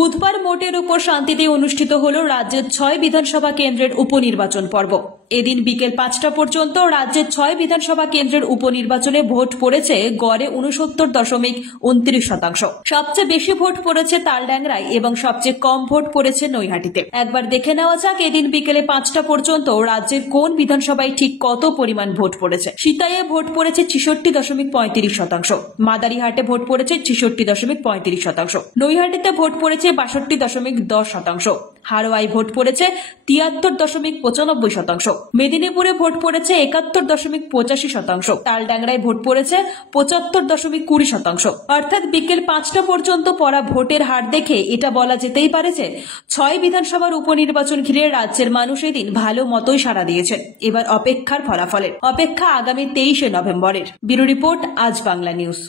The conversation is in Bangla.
বুধবার মোটের উপর শান্তিতে অনুষ্ঠিত হল রাজ্যের ৬ বিধানসভা কেন্দ্রের উপনির্বাচন পর্ব। এদিন বিকেল ৫টা পর্যন্ত রাজ্যের ৬ বিধানসভা কেন্দ্রের উপনির্বাচনে ভোট পড়েছে গড়ে ৬৯.২৯%। সবচেয়ে বেশি ভোট পড়েছে তালডাংরায় এবং সবচেয়ে কম ভোট পড়েছে নৈহাটিতে। একবার দেখে নেওয়া যাক এদিন বিকেলে ৫টা পর্যন্ত রাজ্যের কোন বিধানসভায় ঠিক কত পরিমাণ ভোট পড়েছে। সিতাইয়ে ভোট পড়েছে ৬৬.৩৫%, মাদারিহাটে ভোট পড়েছে ৬৬.৩৫%, নৈহাটিতে ভোট পড়েছে ৬২.১০%, হাড়োয়ায় ভোট পড়েছে ৭৩.৯৫%, মেদিনীপুরে ভোট পড়েছে ৭১.৮৫%, তালডাংরায় ভোট পড়েছে ৭৫.২০%। অর্থাৎ বিকেল ৫টা পর্যন্ত পড়া ভোটের হার দেখে এটা বলা যেতেই পারে যে ৬ বিধানসভার উপনির্বাচন ঘিরে রাজ্যের মানুষ এদিন ভালো মতোই সাড়া দিয়েছে। এবার অপেক্ষার ফলাফলের অপেক্ষা আগামী ২৩শে নভেম্বরের। ব্যুরো রিপোর্ট, আজ বাংলা নিউজ।